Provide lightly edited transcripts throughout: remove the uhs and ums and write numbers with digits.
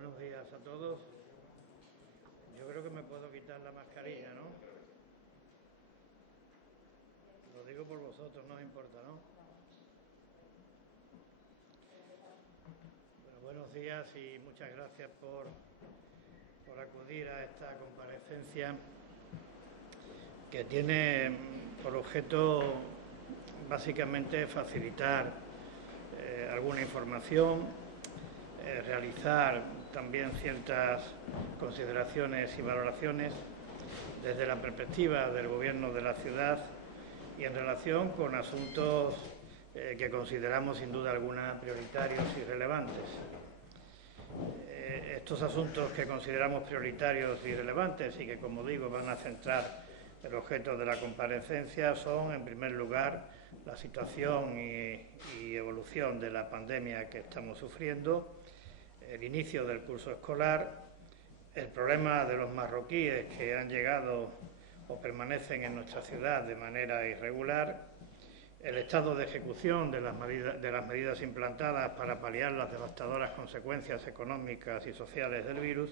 Buenos días a todos. Yo creo que me puedo quitar la mascarilla, ¿no? Lo digo por vosotros, no os importa, ¿no? Bueno, buenos días y muchas gracias por acudir a esta comparecencia que tiene por objeto básicamente facilitar alguna información, realizar también ciertas consideraciones y valoraciones desde la perspectiva del Gobierno de la ciudad y en relación con asuntos que consideramos sin duda alguna prioritarios y relevantes. Estos asuntos que consideramos prioritarios y relevantes y que, como digo, van a centrar el objeto de la comparecencia son, en primer lugar, la situación y evolución de la pandemia que estamos sufriendo, el inicio del curso escolar, el problema de los marroquíes que han llegado o permanecen en nuestra ciudad de manera irregular, el estado de ejecución de las medidas implantadas para paliar las devastadoras consecuencias económicas y sociales del virus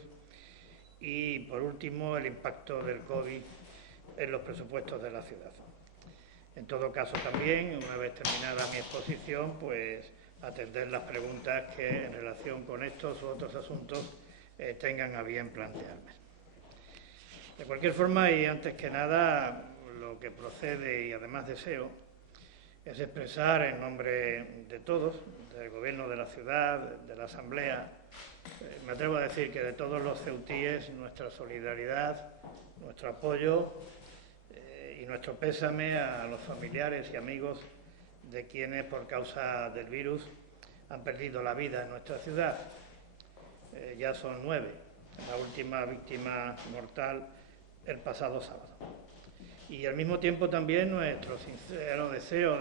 y, por último, el impacto del COVID en los presupuestos de la ciudad. En todo caso, también, una vez terminada mi exposición, pues atender las preguntas que en relación con estos u otros asuntos tengan a bien plantearme. De cualquier forma, y antes que nada, lo que procede y además deseo es expresar en nombre de todos, del Gobierno de la ciudad, de la Asamblea, me atrevo a decir que de todos los ceutíes, nuestra solidaridad, nuestro apoyo y nuestro pésame a los familiares y amigos de quienes por causa del virus han perdido la vida en nuestra ciudad. Ya son 9, la última víctima mortal el pasado sábado. Y al mismo tiempo también nuestro sincero deseo,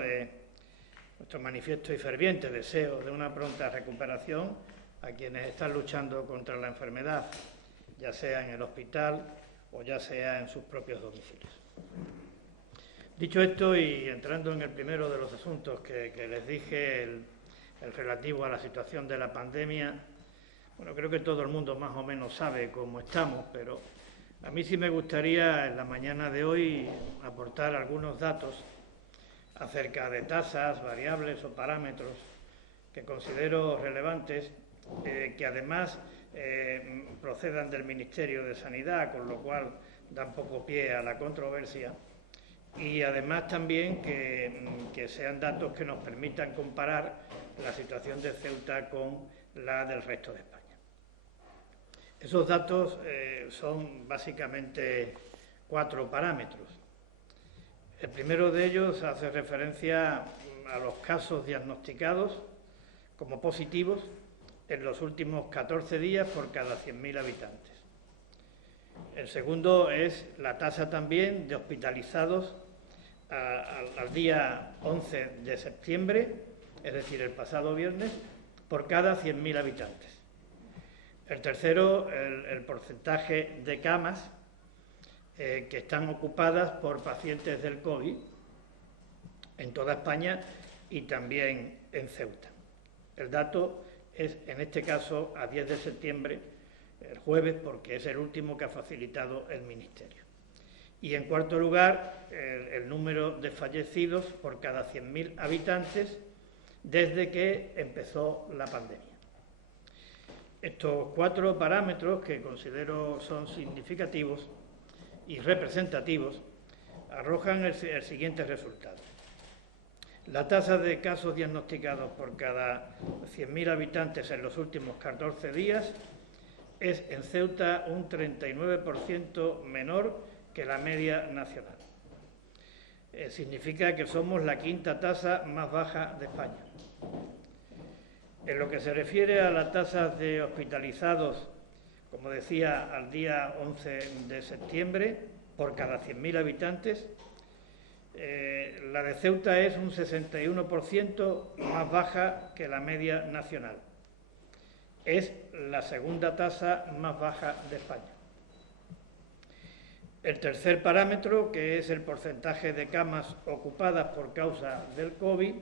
nuestro manifiesto y ferviente deseo de una pronta recuperación a quienes están luchando contra la enfermedad, ya sea en el hospital o ya sea en sus propios domicilios. Dicho esto, y entrando en el primero de los asuntos que les dije, el relativo a la situación de la pandemia, bueno, creo que todo el mundo más o menos sabe cómo estamos, pero a mí sí me gustaría en la mañana de hoy aportar algunos datos acerca de tasas, variables o parámetros que considero relevantes, que además procedan del Ministerio de Sanidad, con lo cual dan poco pie a la controversia, y además también que sean datos que nos permitan comparar la situación de Ceuta con la del resto de España. Esos datos son básicamente 4 parámetros. El primero de ellos hace referencia a los casos diagnosticados como positivos en los últimos 14 días por cada 100.000 habitantes. El segundo es la tasa también de hospitalizados al día 11 de septiembre, es decir, el pasado viernes, por cada 100.000 habitantes. El tercero, el porcentaje de camas que están ocupadas por pacientes del COVID en toda España y también en Ceuta. El dato es, en este caso, a 10 de septiembre, el jueves, porque es el último que ha facilitado el Ministerio. Y, en cuarto lugar, el número de fallecidos por cada 100.000 habitantes desde que empezó la pandemia. Estos 4 parámetros, que considero son significativos y representativos, arrojan el siguiente resultado. La tasa de casos diagnosticados por cada 100.000 habitantes en los últimos 14 días es en Ceuta un 39% menor que la media nacional. Significa que somos la 5ª tasa más baja de España. En lo que se refiere a las tasas de hospitalizados, como decía, al día 11 de septiembre, por cada 100.000 habitantes, la de Ceuta es un 61% más baja que la media nacional. Es la 2ª tasa más baja de España. El tercer parámetro, que es el porcentaje de camas ocupadas por causa del COVID,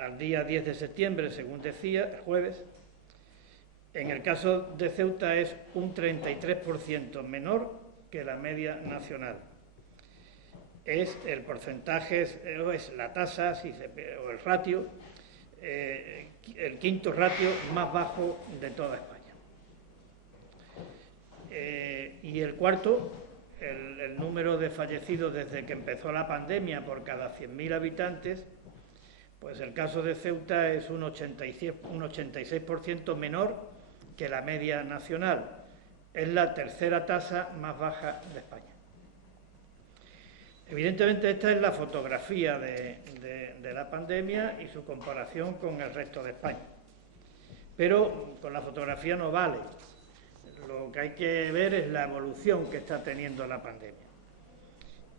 al día 10 de septiembre, según decía, el jueves, En el caso de Ceuta es un 33% menor que la media nacional. Es el porcentaje, es la tasa o el ratio, el quinto ratio más bajo de toda España. Y el cuarto, el número de fallecidos desde que empezó la pandemia por cada 100.000 habitantes, pues el caso de Ceuta es un 86% menor que la media nacional. Es la tercera tasa más baja de España. Evidentemente esta es la fotografía de la pandemia y su comparación con el resto de España. Pero con la fotografía no vale. Lo que hay que ver es la evolución que está teniendo la pandemia.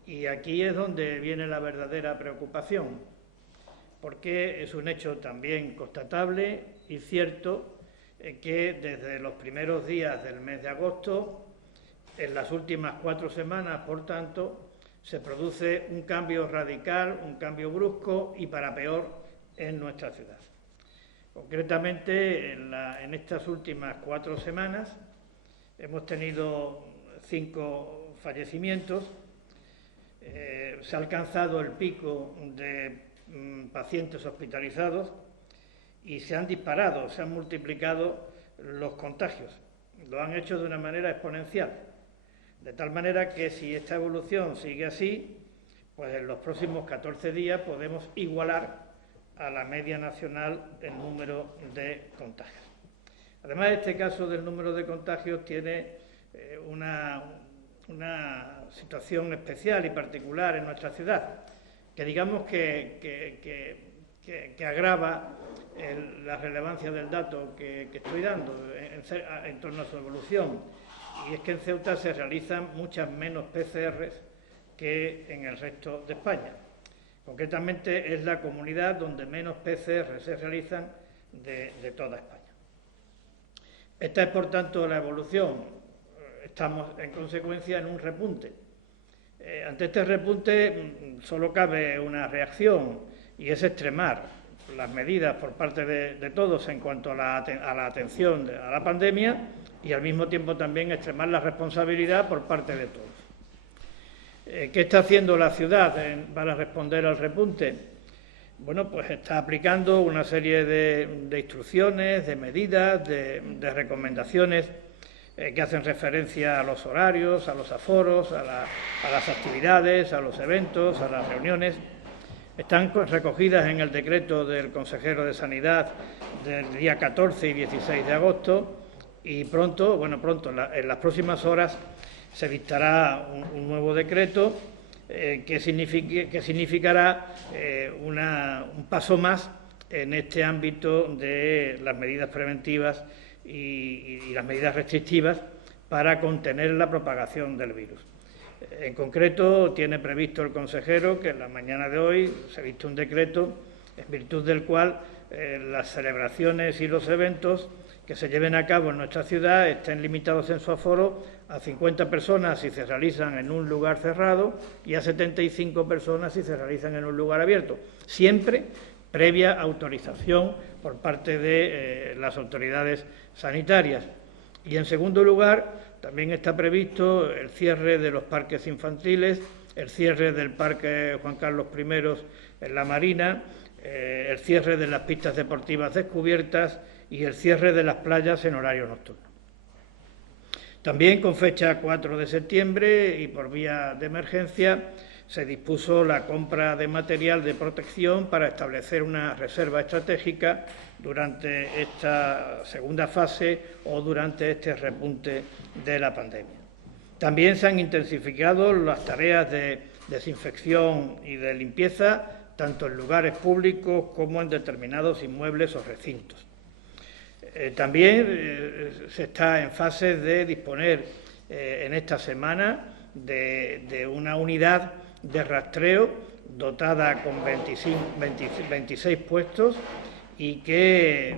Y aquí es donde viene la verdadera preocupación, porque es un hecho también constatable y cierto que desde los primeros días del mes de agosto, en las últimas 4 semanas, por tanto, se produce un cambio radical, un cambio brusco y para peor en nuestra ciudad. Concretamente, en estas últimas 4 semanas hemos tenido 5 fallecimientos, se ha alcanzado el pico de pacientes hospitalizados y se han disparado, se han multiplicado los contagios. Lo han hecho de una manera exponencial, de tal manera que si esta evolución sigue así, pues en los próximos 14 días podemos igualar a la media nacional el número de contagios. Además, este caso del número de contagios tiene una situación especial y particular en nuestra ciudad, que digamos que agrava la relevancia del dato que estoy dando en torno a su evolución. Y es que en Ceuta se realizan muchas menos PCRs que en el resto de España. Concretamente es la comunidad donde menos PCR se realizan de toda España. Esta es, por tanto, la evolución. Estamos, en consecuencia, en un repunte. Ante este repunte solo cabe una reacción, y es extremar las medidas por parte de todos en cuanto a la atención a la pandemia y, al mismo tiempo, también extremar la responsabilidad por parte de todos. ¿Qué está haciendo la ciudad para responder al repunte? Bueno, pues está aplicando una serie de instrucciones, de medidas, de recomendaciones que hacen referencia a los horarios, a los aforos, a las actividades, a los eventos, a las reuniones. Están recogidas en el decreto del consejero de Sanidad del día 14 y 16 de agosto y pronto, en las próximas horas, se dictará un nuevo decreto que significará un paso más en este ámbito de las medidas preventivas y las medidas restrictivas para contener la propagación del virus. En concreto, tiene previsto el consejero que en la mañana de hoy se dicte un decreto en virtud del cual las celebraciones y los eventos que se lleven a cabo en nuestra ciudad estén limitados en su aforo a 50 personas si se realizan en un lugar cerrado y a 75 personas si se realizan en un lugar abierto, siempre previa autorización por parte de las autoridades sanitarias. Y, en segundo lugar, también está previsto el cierre de los parques infantiles, el cierre del Parque Juan Carlos I en La Marina, el cierre de las pistas deportivas descubiertas y el cierre de las playas en horario nocturno. También, con fecha 4 de septiembre y por vía de emergencia, se dispuso la compra de material de protección para establecer una reserva estratégica durante esta segunda fase o durante este repunte de la pandemia. También se han intensificado las tareas de desinfección y de limpieza, tanto en lugares públicos como en determinados inmuebles o recintos. También se está en fase de disponer en esta semana de una unidad de rastreo dotada con 26 puestos y que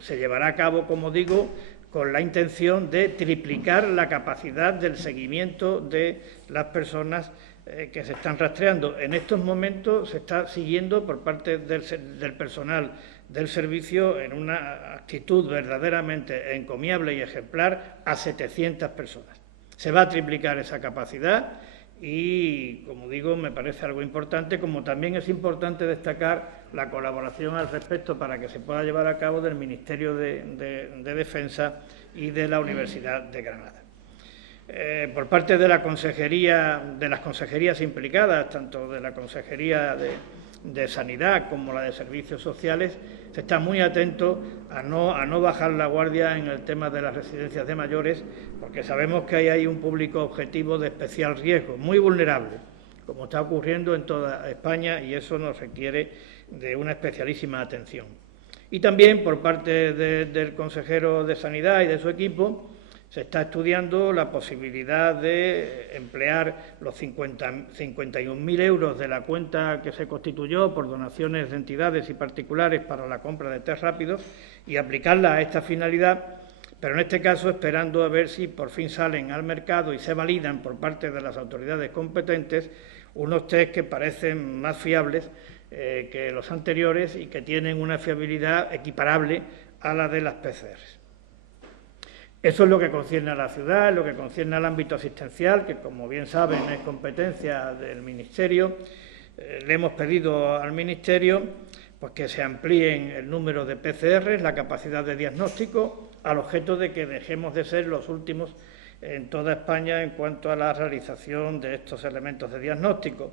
se llevará a cabo, como digo, con la intención de triplicar la capacidad del seguimiento de las personas que se están rastreando. En estos momentos se está siguiendo por parte del personal del servicio en una actitud verdaderamente encomiable y ejemplar a 700 personas. Se va a triplicar esa capacidad y, como digo, me parece algo importante, como también es importante destacar la colaboración al respecto para que se pueda llevar a cabo del Ministerio de Defensa y de la Universidad de Granada. Por parte de la consejería, de las consejerías implicadas, tanto de la Consejería de Sanidad como la de Servicios Sociales, se está muy atento a no bajar la guardia en el tema de las residencias de mayores, porque sabemos que hay un público objetivo de especial riesgo, muy vulnerable, como está ocurriendo en toda España, y eso nos requiere de una especialísima atención. Y también por parte del consejero de Sanidad y de su equipo se está estudiando la posibilidad de emplear los 51.000 euros de la cuenta que se constituyó por donaciones de entidades y particulares para la compra de test rápidos y aplicarla a esta finalidad, pero en este caso esperando a ver si por fin salen al mercado y se validan por parte de las autoridades competentes unos test que parecen más fiables que los anteriores y que tienen una fiabilidad equiparable a la de las PCRs. Eso es lo que concierne a la ciudad, lo que concierne al ámbito asistencial, que como bien saben es competencia del Ministerio. Le hemos pedido al Ministerio pues, que se amplíen el número de PCRs, la capacidad de diagnóstico, al objeto de que dejemos de ser los últimos en toda España en cuanto a la realización de estos elementos de diagnóstico.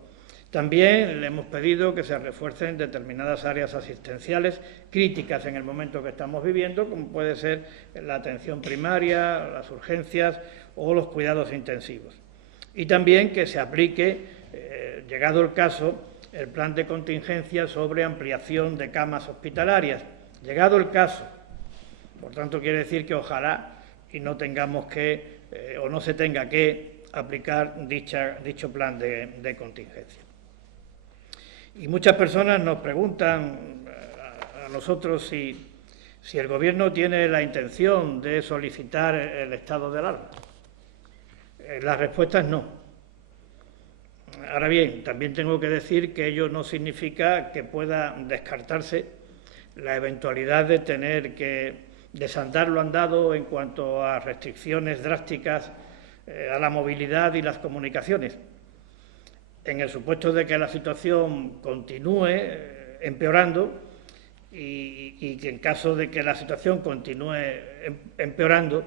También le hemos pedido que se refuercen determinadas áreas asistenciales críticas en el momento que estamos viviendo, como puede ser la atención primaria, las urgencias o los cuidados intensivos. Y también que se aplique, llegado el caso, el plan de contingencia sobre ampliación de camas hospitalarias. Llegado el caso, por tanto quiere decir que ojalá y no tengamos que, o no se tenga que aplicar dicho plan de contingencia. Y muchas personas nos preguntan a nosotros si el Gobierno tiene la intención de solicitar el estado de alarma. La respuesta es no. Ahora bien, también tengo que decir que ello no significa que pueda descartarse la eventualidad de tener que desandar lo andado en cuanto a restricciones drásticas a la movilidad y las comunicaciones. En el supuesto de que la situación continúe empeorando y que en caso de que la situación continúe empeorando,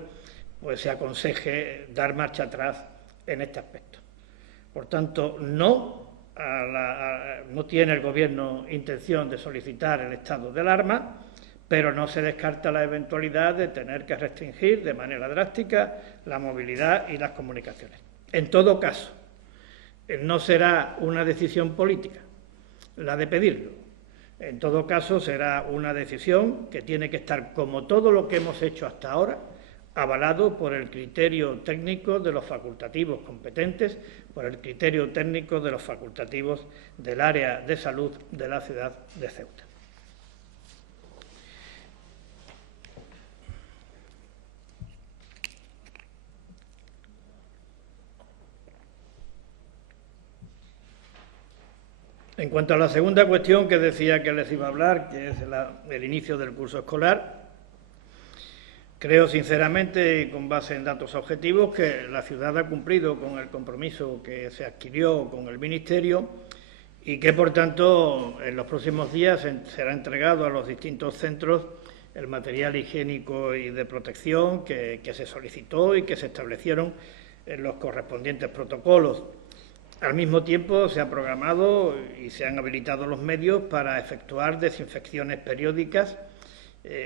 pues se aconseje dar marcha atrás en este aspecto. Por tanto, no tiene el Gobierno intención de solicitar el estado de alarma, pero no se descarta la eventualidad de tener que restringir de manera drástica la movilidad y las comunicaciones. En todo caso, no será una decisión política la de pedirlo. En todo caso, será una decisión que tiene que estar, como todo lo que hemos hecho hasta ahora, avalado por el criterio técnico de los facultativos competentes, por el criterio técnico de los facultativos del área de salud de la ciudad de Ceuta. En cuanto a la segunda cuestión que decía que les iba a hablar, que es el inicio del curso escolar, creo sinceramente, y con base en datos objetivos, que la ciudad ha cumplido con el compromiso que se adquirió con el Ministerio y que, por tanto, en los próximos días será entregado a los distintos centros el material higiénico y de protección que se solicitó y que se establecieron en los correspondientes protocolos. Al mismo tiempo, se ha programado y se han habilitado los medios para efectuar desinfecciones periódicas,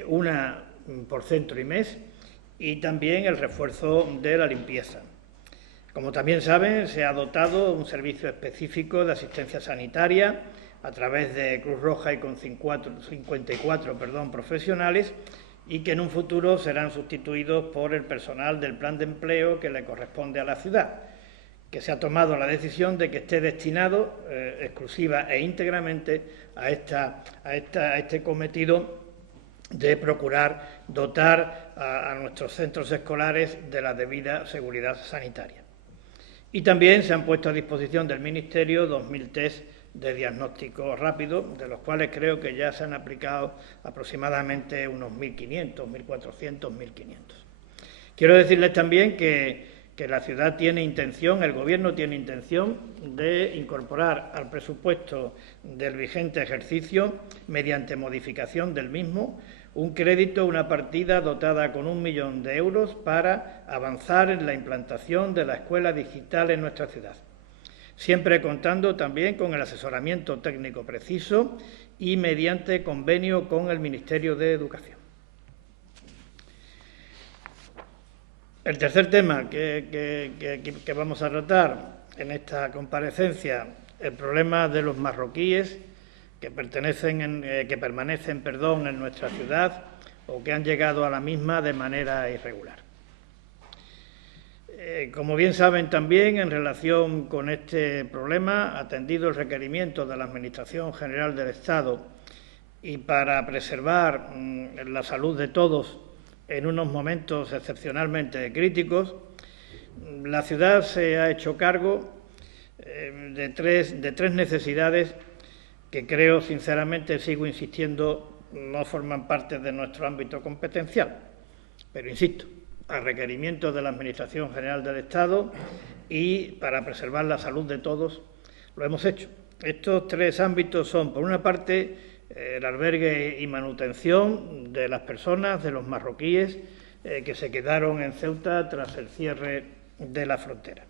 una por centro y mes, y también el refuerzo de la limpieza. Como también saben, se ha dotado un servicio específico de asistencia sanitaria a través de Cruz Roja y con 54 profesionales, y que en un futuro serán sustituidos por el personal del plan de empleo que le corresponde a la ciudad, que se ha tomado la decisión de que esté destinado exclusiva e íntegramente a este cometido de procurar dotar a nuestros centros escolares de la debida seguridad sanitaria. Y también se han puesto a disposición del Ministerio 2.000 test de diagnóstico rápido, de los cuales creo que ya se han aplicado aproximadamente unos 1.500, 1.400, 1.500. Quiero decirles también que la ciudad tiene intención, el Gobierno tiene intención de incorporar al presupuesto del vigente ejercicio, mediante modificación del mismo, un crédito, una partida dotada con 1 millón de euros para avanzar en la implantación de la escuela digital en nuestra ciudad, siempre contando también con el asesoramiento técnico preciso y mediante convenio con el Ministerio de Educación. El tercer tema que vamos a tratar en esta comparecencia, el problema de los marroquíes que permanecen en nuestra ciudad o que han llegado a la misma de manera irregular. Como bien saben también, en relación con este problema, atendido el requerimiento de la Administración General del Estado y para preservar la salud de todos en unos momentos excepcionalmente críticos, la ciudad se ha hecho cargo de tres necesidades que creo, sinceramente, sigo insistiendo, no forman parte de nuestro ámbito competencial, pero insisto, a requerimiento de la Administración General del Estado y para preservar la salud de todos, lo hemos hecho. Estos tres ámbitos son, por una parte, el albergue y manutención de las personas, de los marroquíes que se quedaron en Ceuta tras el cierre de la frontera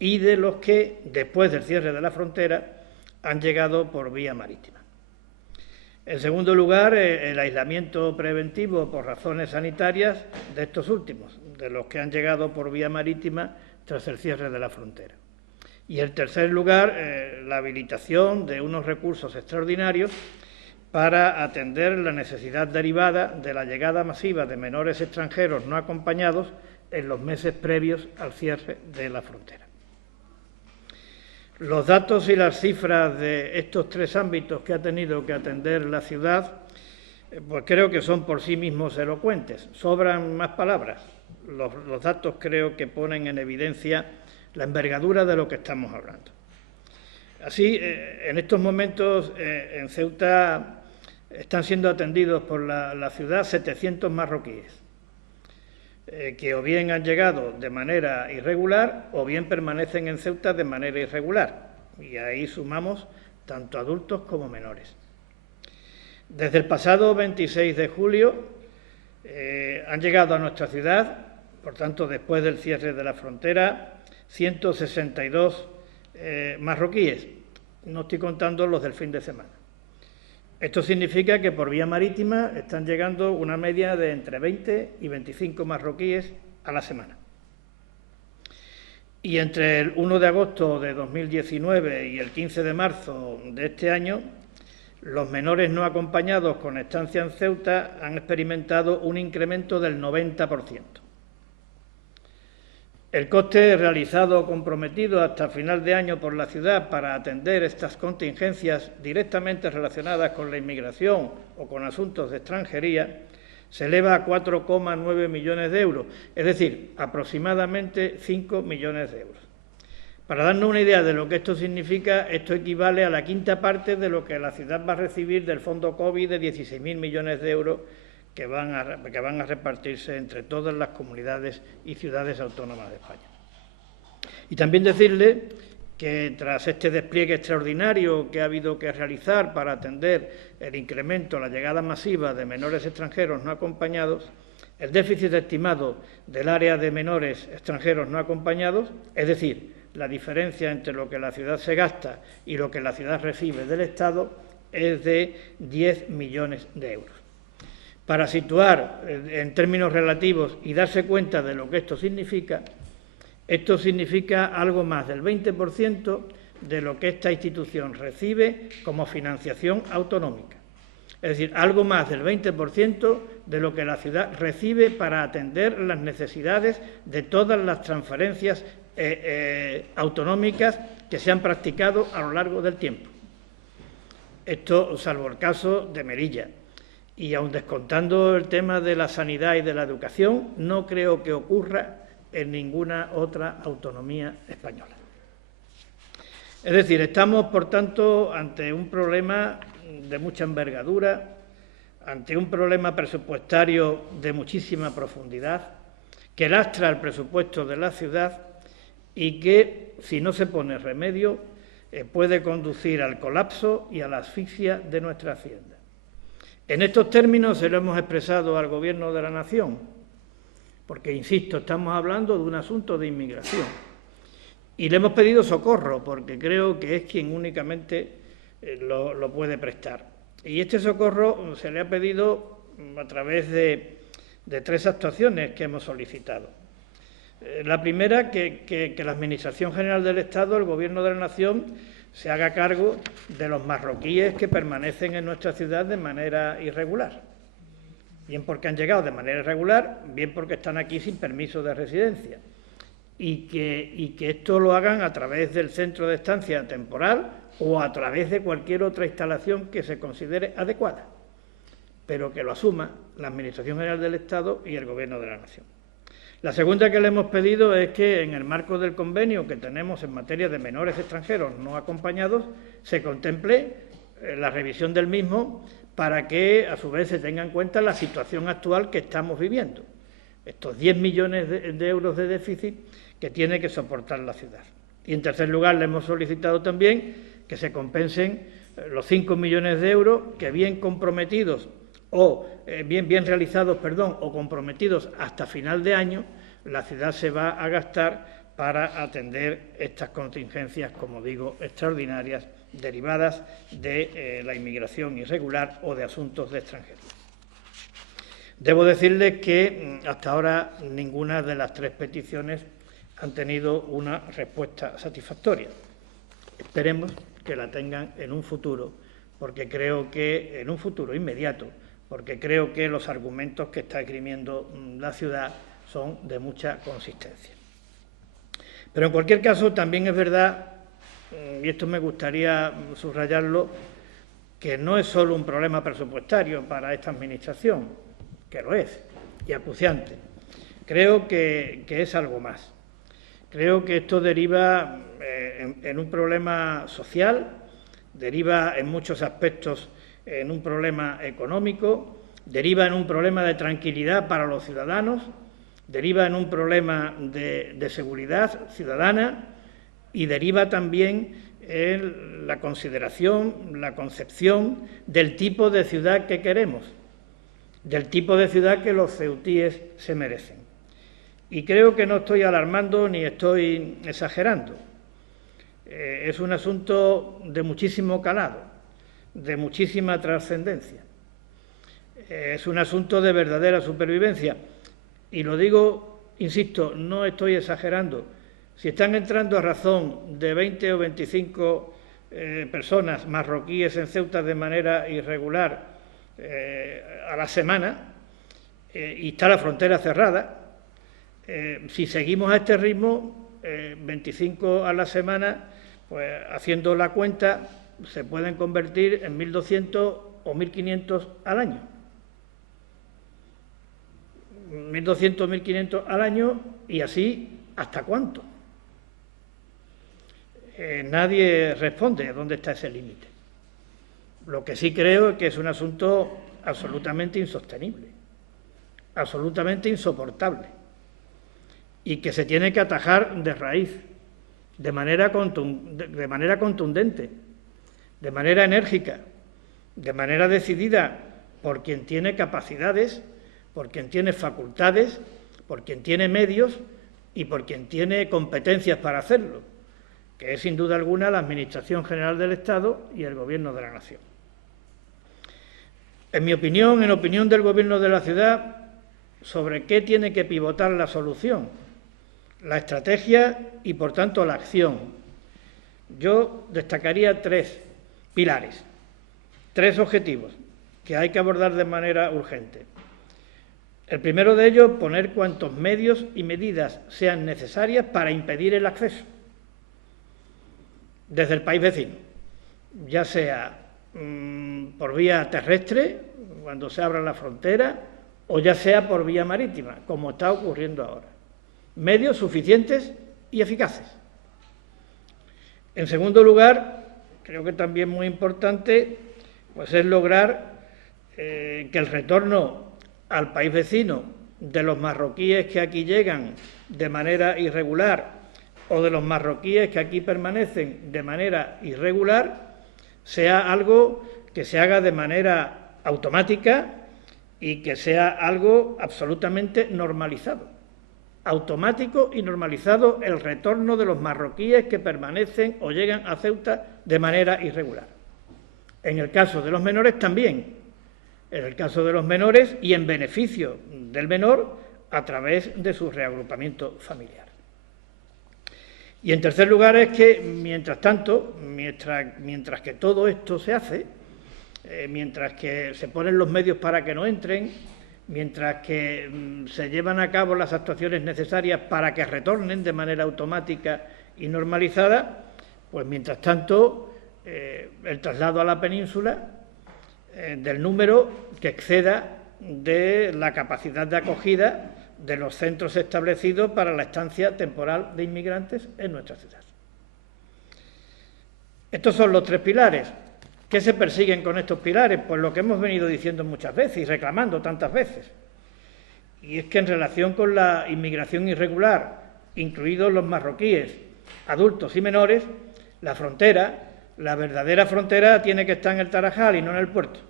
y de los que, después del cierre de la frontera, han llegado por vía marítima. En segundo lugar, el aislamiento preventivo por razones sanitarias de estos últimos, de los que han llegado por vía marítima tras el cierre de la frontera. Y en tercer lugar, la habilitación de unos recursos extraordinarios para atender la necesidad derivada de la llegada masiva de menores extranjeros no acompañados en los meses previos al cierre de la frontera. Los datos y las cifras de estos tres ámbitos que ha tenido que atender la ciudad, pues creo que son por sí mismos elocuentes. Sobran más palabras. Los datos creo que ponen en evidencia la envergadura de lo que estamos hablando. Así, en estos momentos en Ceuta están siendo atendidos por la ciudad 700 marroquíes, que o bien han llegado de manera irregular o bien permanecen en Ceuta de manera irregular. Y ahí sumamos tanto adultos como menores. Desde el pasado 26 de julio han llegado a nuestra ciudad, por tanto, después del cierre de la frontera, 162 marroquíes. No estoy contando los del fin de semana. Esto significa que por vía marítima están llegando una media de entre 20 y 25 marroquíes a la semana. Y entre el 1 de agosto de 2019 y el 15 de marzo de este año, los menores no acompañados con estancia en Ceuta han experimentado un incremento del 90%. El coste realizado o comprometido hasta final de año por la ciudad para atender estas contingencias directamente relacionadas con la inmigración o con asuntos de extranjería se eleva a 4,9 millones de euros, es decir, aproximadamente 5 millones de euros. Para darnos una idea de lo que esto significa, esto equivale a la quinta parte de lo que la ciudad va a recibir del fondo COVID de 16.000 millones de euros que van a repartirse entre todas las comunidades y ciudades autónomas de España. Y también decirle que tras este despliegue extraordinario que ha habido que realizar para atender el incremento, la llegada masiva de menores extranjeros no acompañados, el déficit estimado del área de menores extranjeros no acompañados, es decir, la diferencia entre lo que la ciudad se gasta y lo que la ciudad recibe del Estado, es de 10 millones de euros. Para situar en términos relativos y darse cuenta de lo que esto significa algo más del 20% de lo que esta institución recibe como financiación autonómica. Es decir, algo más del 20% de lo que la ciudad recibe para atender las necesidades de todas las transferencias autonómicas que se han practicado a lo largo del tiempo. Esto salvo el caso de Melilla. Y aun descontando el tema de la sanidad y de la educación, no creo que ocurra en ninguna otra autonomía española. Es decir, estamos, por tanto, ante un problema de mucha envergadura, ante un problema presupuestario de muchísima profundidad, que lastra el presupuesto de la ciudad y que, si no se pone remedio, puede conducir al colapso y a la asfixia de nuestra Hacienda. En estos términos se lo hemos expresado al Gobierno de la Nación, porque, insisto, estamos hablando de un asunto de inmigración. Y le hemos pedido socorro, porque creo que es quien únicamente lo puede prestar. Y este socorro se le ha pedido a través de 3 actuaciones que hemos solicitado. La primera, que la Administración General del Estado, el Gobierno de la Nación, se haga cargo de los marroquíes que permanecen en nuestra ciudad de manera irregular. Bien porque han llegado de manera irregular, bien porque están aquí sin permiso de residencia. Y que esto lo hagan a través del centro de estancia temporal o a través de cualquier otra instalación que se considere adecuada, pero que lo asuma la Administración General del Estado y el Gobierno de la Nación. La segunda que le hemos pedido es que, en el marco del convenio que tenemos en materia de menores extranjeros no acompañados, se contemple la revisión del mismo para que, a su vez, se tenga en cuenta la situación actual que estamos viviendo. Estos 10 millones de euros de déficit que tiene que soportar la ciudad. Y, en tercer lugar, le hemos solicitado también que se compensen los 5 millones de euros que, bien comprometidos o bien realizados, o comprometidos hasta final de año, la ciudad se va a gastar para atender estas contingencias, como digo, extraordinarias, derivadas de la inmigración irregular o de asuntos de extranjería. Debo decirles que hasta ahora ninguna de las 3 peticiones han tenido una respuesta satisfactoria. Esperemos que la tengan en un futuro, porque creo que en un futuro inmediato, porque creo que los argumentos que está esgrimiendo la ciudad son de mucha consistencia. Pero en cualquier caso también es verdad, y esto me gustaría subrayarlo, que no es solo un problema presupuestario para esta Administración, que lo es, y acuciante. Creo que es algo más. Creo que esto deriva en un problema social, deriva en muchos aspectos en un problema económico, deriva en un problema de tranquilidad para los ciudadanos, deriva en un problema de seguridad ciudadana y deriva también en la consideración, la concepción del tipo de ciudad que queremos, del tipo de ciudad que los ceutíes se merecen. Y creo que no estoy alarmando ni estoy exagerando. Es un asunto de muchísimo calado, de muchísima trascendencia. Es un asunto de verdadera supervivencia. Y lo digo, insisto, no estoy exagerando. Si están entrando a razón de 20 o 25 personas marroquíes en Ceuta de manera irregular a la semana y está la frontera cerrada, si seguimos a este ritmo, 25 a la semana, pues haciendo la cuenta, se pueden convertir en 1.200 o 1.500 al año. 1.200 o 1.500 al año, y así, ¿hasta cuánto? Nadie responde dónde está ese límite. Lo que sí creo es que es un asunto absolutamente insostenible, absolutamente insoportable, y que se tiene que atajar de raíz, de manera contundente, de manera enérgica, de manera decidida, por quien tiene capacidades, por quien tiene facultades, por quien tiene medios y por quien tiene competencias para hacerlo, que es sin duda alguna la Administración General del Estado y el Gobierno de la Nación. En mi opinión, en opinión del Gobierno de la ciudad, sobre qué tiene que pivotar la solución, la estrategia y, por tanto, la acción. Yo destacaría 3 pilares, 3 objetivos que hay que abordar de manera urgente. El primero de ellos, poner cuantos medios y medidas sean necesarias para impedir el acceso desde el país vecino, ya sea por vía terrestre, cuando se abra la frontera, o ya sea por vía marítima, como está ocurriendo ahora. Medios suficientes y eficaces. En segundo lugar, creo que también muy importante pues es lograr que el retorno al país vecino de los marroquíes que aquí llegan de manera irregular o de los marroquíes que aquí permanecen de manera irregular sea algo que se haga de manera automática y que sea algo absolutamente normalizado. Automático y normalizado el retorno de los marroquíes que permanecen o llegan a Ceuta de manera irregular. En el caso de los menores también. En el caso de los menores y en beneficio del menor a través de su reagrupamiento familiar. Y en tercer lugar es que, mientras tanto, mientras que todo esto se hace, mientras que se ponen los medios para que no entren, mientras que se llevan a cabo las actuaciones necesarias para que retornen de manera automática y normalizada, pues mientras tanto el traslado a la península del número que exceda de la capacidad de acogida de los centros establecidos para la estancia temporal de inmigrantes en nuestra ciudad. Estos son los tres pilares. ¿Qué se persiguen con estos pilares? Pues lo que hemos venido diciendo muchas veces y reclamando tantas veces. Y es que en relación con la inmigración irregular, incluidos los marroquíes, adultos y menores, la frontera, la verdadera frontera, tiene que estar en el Tarajal y no en el puerto.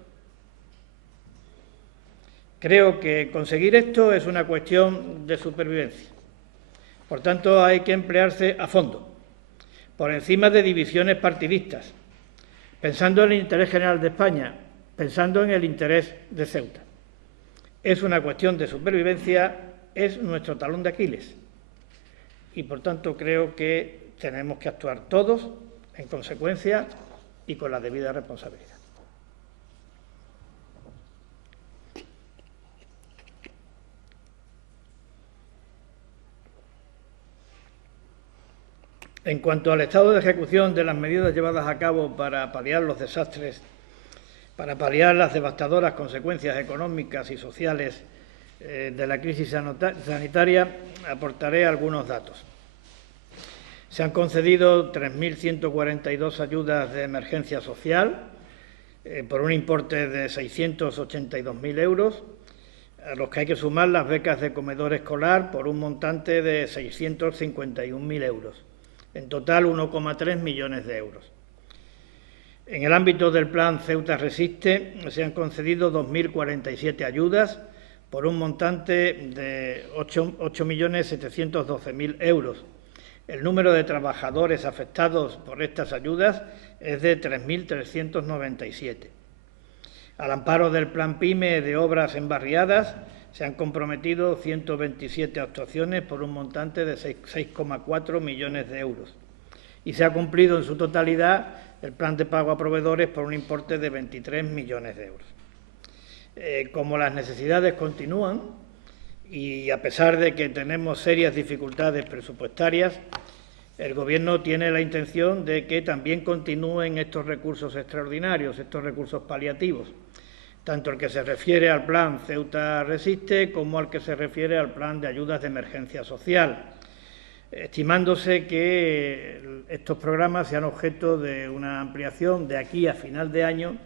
Creo que conseguir esto es una cuestión de supervivencia. Por tanto, hay que emplearse a fondo, por encima de divisiones partidistas, pensando en el interés general de España, pensando en el interés de Ceuta. Es una cuestión de supervivencia, es nuestro talón de Aquiles. Y, por tanto, creo que tenemos que actuar todos en consecuencia y con la debida responsabilidad. En cuanto al estado de ejecución de las medidas llevadas a cabo para paliar los desastres, para paliar las devastadoras consecuencias económicas y sociales de la crisis sanitaria, aportaré algunos datos. Se han concedido 3.142 ayudas de emergencia social por un importe de 682.000 euros, a los que hay que sumar las becas de comedor escolar por un montante de 651.000 euros. En total, 1,3 millones de euros. En el ámbito del plan Ceuta Resiste se han concedido 2.047 ayudas por un montante de 8.712.000 euros. El número de trabajadores afectados por estas ayudas es de 3.397. Al amparo del plan PYME de obras en barriadas se han comprometido 127 actuaciones por un montante de 6,4 millones de euros y se ha cumplido en su totalidad el plan de pago a proveedores por un importe de 23 millones de euros. Como las necesidades continúan y a pesar de que tenemos serias dificultades presupuestarias, el Gobierno tiene la intención de que también continúen estos recursos extraordinarios, estos recursos paliativos, tanto el que se refiere al plan Ceuta Resiste como al que se refiere al plan de ayudas de emergencia social, estimándose que estos programas sean objeto de una ampliación de aquí a final de año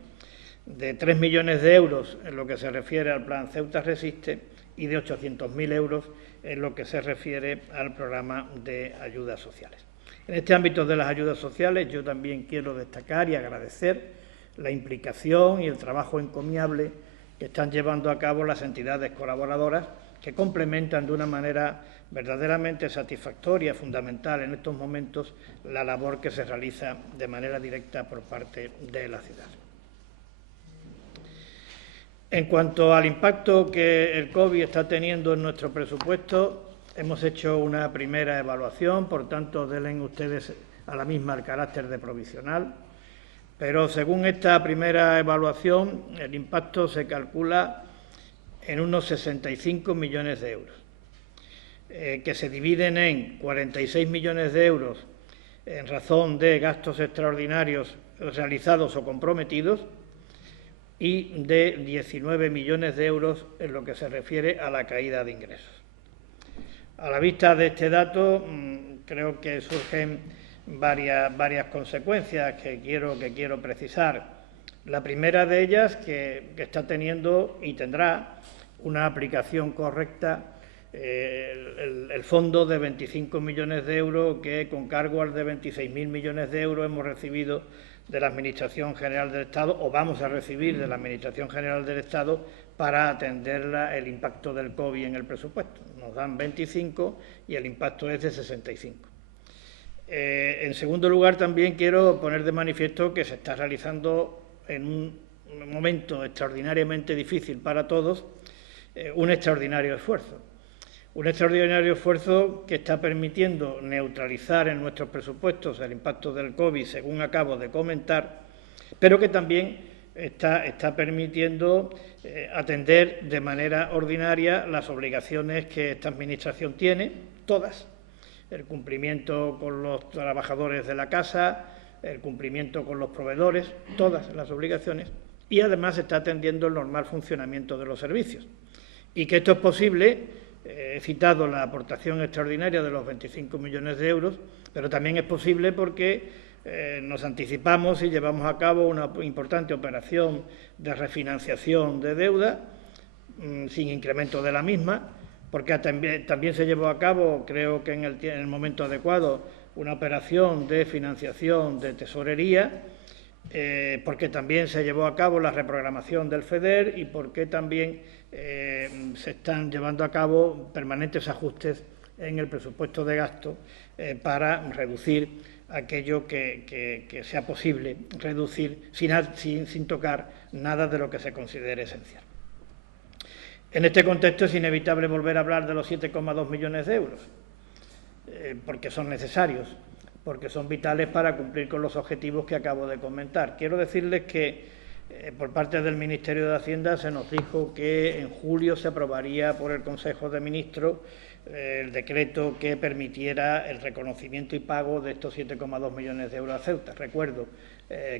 de 3 millones de euros en lo que se refiere al plan Ceuta Resiste y de 800.000 euros en lo que se refiere al programa de ayudas sociales. En este ámbito de las ayudas sociales yo también quiero destacar y agradecer la implicación y el trabajo encomiable que están llevando a cabo las entidades colaboradoras que complementan de una manera verdaderamente satisfactoria, fundamental en estos momentos, la labor que se realiza de manera directa por parte de la ciudad. En cuanto al impacto que el COVID está teniendo en nuestro presupuesto, hemos hecho una primera evaluación, por tanto, denle ustedes a la misma el carácter de provisional. Pero según esta primera evaluación, el impacto se calcula en unos 65 millones de euros, que se dividen en 46 millones de euros en razón de gastos extraordinarios realizados o comprometidos y de 19 millones de euros en lo que se refiere a la caída de ingresos. A la vista de este dato, creo que surgen varias consecuencias que quiero precisar. La primera de ellas, que está teniendo y tendrá una aplicación correcta el fondo de 25 millones de euros que, con cargo al de 26.000 millones de euros, hemos recibido de la Administración General del Estado, o vamos a recibir de la Administración General del Estado, para atender el impacto del COVID en el presupuesto. Nos dan 25 y el impacto es de 65. En segundo lugar, también quiero poner de manifiesto que se está realizando en un momento extraordinariamente difícil para todos un extraordinario esfuerzo. Un extraordinario esfuerzo que está permitiendo neutralizar en nuestros presupuestos el impacto del COVID, según acabo de comentar, pero que también está permitiendo atender de manera ordinaria las obligaciones que esta Administración tiene, todas: el cumplimiento con los trabajadores de la casa, el cumplimiento con los proveedores, todas las obligaciones, y además está atendiendo el normal funcionamiento de los servicios. Y que esto es posible. He citado la aportación extraordinaria de los 25 millones de euros, pero también es posible porque nos anticipamos y llevamos a cabo una importante operación de refinanciación de deuda sin incremento de la misma, porque también se llevó a cabo, creo que en el momento adecuado, una operación de financiación de tesorería, porque también se llevó a cabo la reprogramación del FEDER y porque también se están llevando a cabo permanentes ajustes en el presupuesto de gasto para reducir aquello que sea posible reducir sin tocar nada de lo que se considere esencial. En este contexto es inevitable volver a hablar de los 7,2 millones de euros, porque son necesarios, porque son vitales para cumplir con los objetivos que acabo de comentar. Quiero decirles que por parte del Ministerio de Hacienda se nos dijo que en julio se aprobaría por el Consejo de Ministros el decreto que permitiera el reconocimiento y pago de estos 7,2 millones de euros a Ceuta. Recuerdo,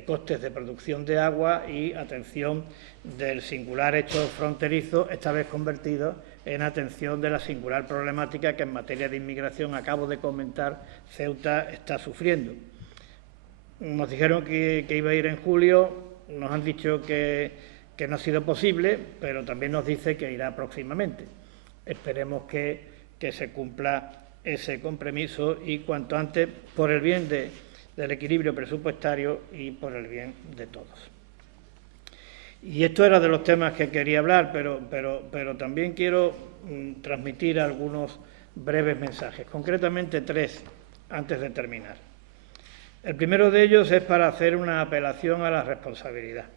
costes de producción de agua y atención del singular hecho fronterizo, esta vez convertido en atención de la singular problemática que en materia de inmigración, acabo de comentar, Ceuta está sufriendo. Nos dijeron que iba a ir en julio. Nos han dicho que no ha sido posible, pero también nos dice que irá próximamente. Esperemos que se cumpla ese compromiso y cuanto antes, por el bien del equilibrio presupuestario y por el bien de todos. Y esto era de los temas que quería hablar, pero también quiero transmitir algunos breves mensajes, concretamente 3, antes de terminar. El primero de ellos es para hacer una apelación a la responsabilidad.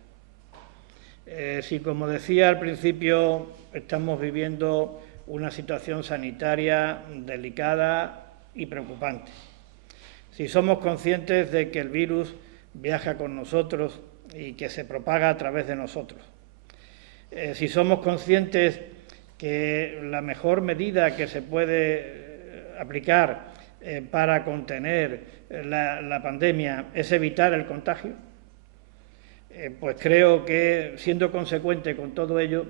Si, como decía al principio, estamos viviendo una situación sanitaria delicada y preocupante, si somos conscientes de que el virus viaja con nosotros y que se propaga a través de nosotros, si somos conscientes que la mejor medida que se puede aplicar para contener la pandemia es evitar el contagio, pues creo que, siendo consecuente con todo ello,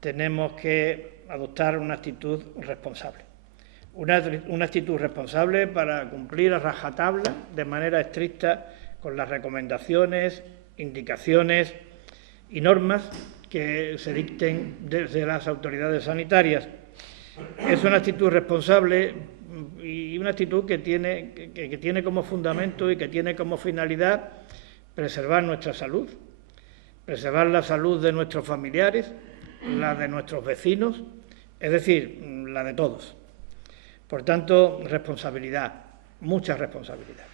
tenemos que adoptar una actitud responsable. Una actitud responsable para cumplir a rajatabla, de manera estricta, con las recomendaciones, indicaciones y normas que se dicten desde las autoridades sanitarias. Es una actitud responsable y una actitud que tiene como fundamento y que tiene como finalidad preservar nuestra salud, preservar la salud de nuestros familiares, la de nuestros vecinos, es decir, la de todos. Por tanto, responsabilidad, mucha responsabilidad.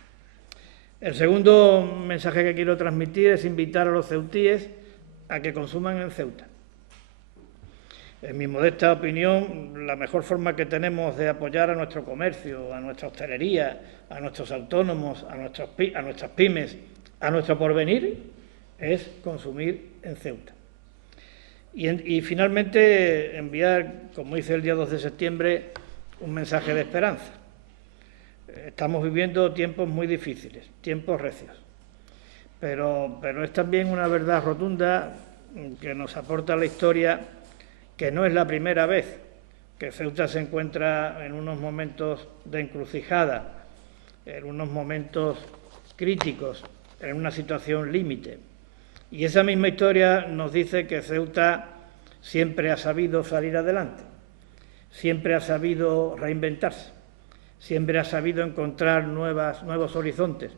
El segundo mensaje que quiero transmitir es invitar a los ceutíes a que consuman en Ceuta. En mi modesta opinión, la mejor forma que tenemos de apoyar a nuestro comercio, a nuestra hostelería, a nuestros autónomos, a nuestras pymes, a nuestro porvenir, es consumir en Ceuta. Y finalmente enviar, como hice el día 2 de septiembre, un mensaje de esperanza. Estamos viviendo tiempos muy difíciles, tiempos recios, pero es también una verdad rotunda que nos aporta la historia, que no es la primera vez que Ceuta se encuentra en unos momentos de encrucijada en unos momentos críticos, en una situación límite. Y esa misma historia nos dice que Ceuta siempre ha sabido salir adelante, siempre ha sabido reinventarse, siempre ha sabido encontrar nuevos horizontes.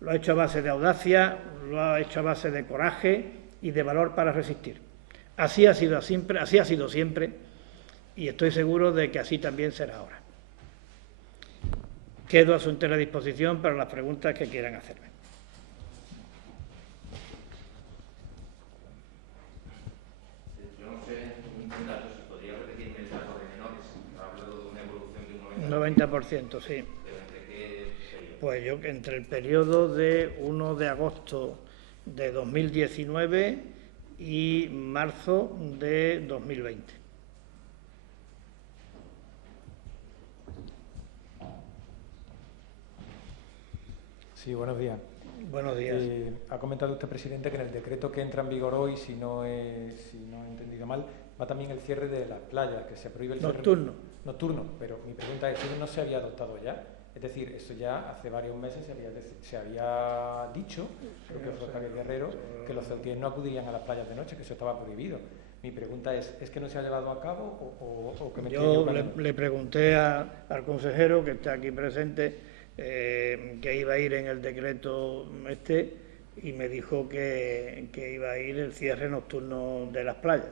Lo ha hecho a base de audacia, lo ha hecho a base de coraje y de valor para resistir. Así ha sido siempre, y estoy seguro de que así también será ahora. Quedo a su entera disposición para las preguntas que quieran hacerme. Yo no sé, un dato, si podría repetirme el dato de menores. Hablo de una evolución de un 90%, sí. ¿Entre qué periodo? Pues yo, entre el periodo de 1 de agosto de 2019 y marzo de 2020. Sí, buenos días. Buenos días. Ha comentado usted, presidente, que en el decreto que entra en vigor hoy, si no he entendido mal, va también el cierre de las playas, que se prohíbe el cierre nocturno. Pero mi pregunta es, ¿eso no se había adoptado ya? Es decir, eso ya hace varios meses se había dicho, creo que fue Javier Guerrero, que los ceutíes no acudirían a las playas de noche, que eso estaba prohibido. Mi pregunta es que no se ha llevado a cabo o que me estoy equivocando? Yo le pregunté al consejero, que está aquí presente, que iba a ir en el decreto y me dijo que iba a ir el cierre nocturno de las playas.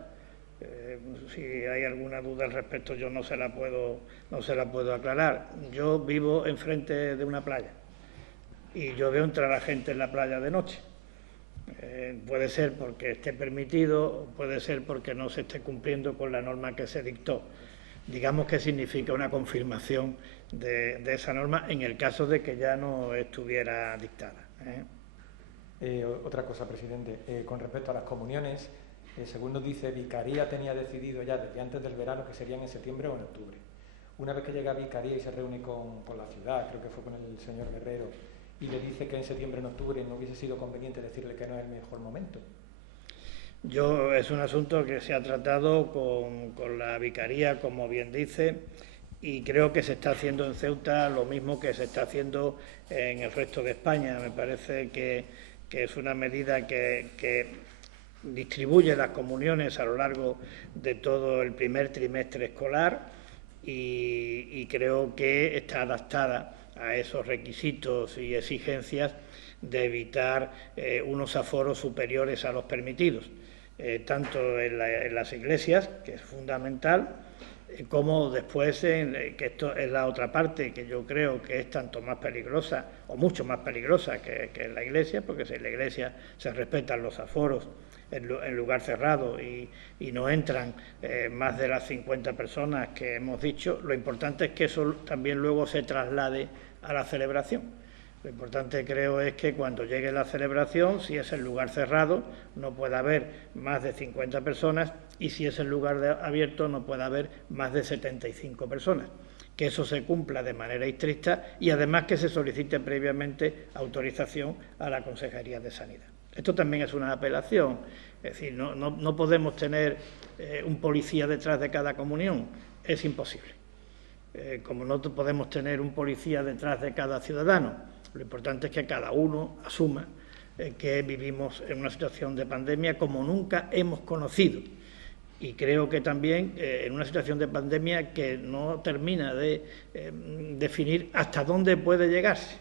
Si hay alguna duda al respecto, yo no se la puedo aclarar. Yo vivo enfrente de una playa y yo veo entrar a gente en la playa de noche. Puede ser porque esté permitido, puede ser porque no se esté cumpliendo con la norma que se dictó. Digamos que significa una confirmación de esa norma en el caso de que ya no estuviera dictada. Otra cosa, presidente, con respecto a las comuniones, según nos dice, Vicaría tenía decidido ya desde antes del verano que serían en septiembre o en octubre. Una vez que llega Vicaría y se reúne con la ciudad, creo que fue con el señor Guerrero, y le dice que en septiembre o en octubre, ¿no hubiese sido conveniente decirle que no es el mejor momento? Es un asunto que se ha tratado con la Vicaría, como bien dice, y creo que se está haciendo en Ceuta lo mismo que se está haciendo en el resto de España. Me parece que es una medida que distribuye las comuniones a lo largo de todo el primer trimestre escolar y creo que está adaptada a esos requisitos y exigencias de evitar unos aforos superiores a los permitidos, tanto en las iglesias, que es fundamental, como después, que esto es la otra parte que yo creo que es tanto más peligrosa o mucho más peligrosa que en la iglesia, porque si en la iglesia se respetan los aforos en lugar cerrado y no entran más de las 50 personas que hemos dicho, lo importante es que eso también luego se traslade a la celebración. Lo importante, creo, es que cuando llegue la celebración, si es en lugar cerrado, no pueda haber más de 50 personas y si es en lugar abierto, no pueda haber más de 75 personas. Que eso se cumpla de manera estricta y además que se solicite previamente autorización a la Consejería de Sanidad. Esto también es una apelación, es decir, no podemos tener un policía detrás de cada comunión, es imposible. Como no podemos tener un policía detrás de cada ciudadano, lo importante es que cada uno asuma que vivimos en una situación de pandemia como nunca hemos conocido. Y creo que también en una situación de pandemia que no termina de definir hasta dónde puede llegarse.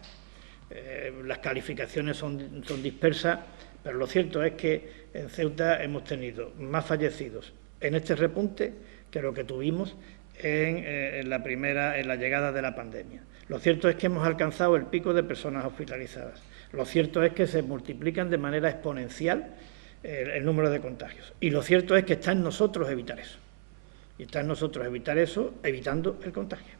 Las calificaciones son dispersas, pero lo cierto es que en Ceuta hemos tenido más fallecidos en este repunte que lo que tuvimos en la llegada de la pandemia. Lo cierto es que hemos alcanzado el pico de personas hospitalizadas. Lo cierto es que se multiplican de manera exponencial el número de contagios. Y lo cierto es que está en nosotros evitar eso. Y está en nosotros evitar eso, evitando el contagio.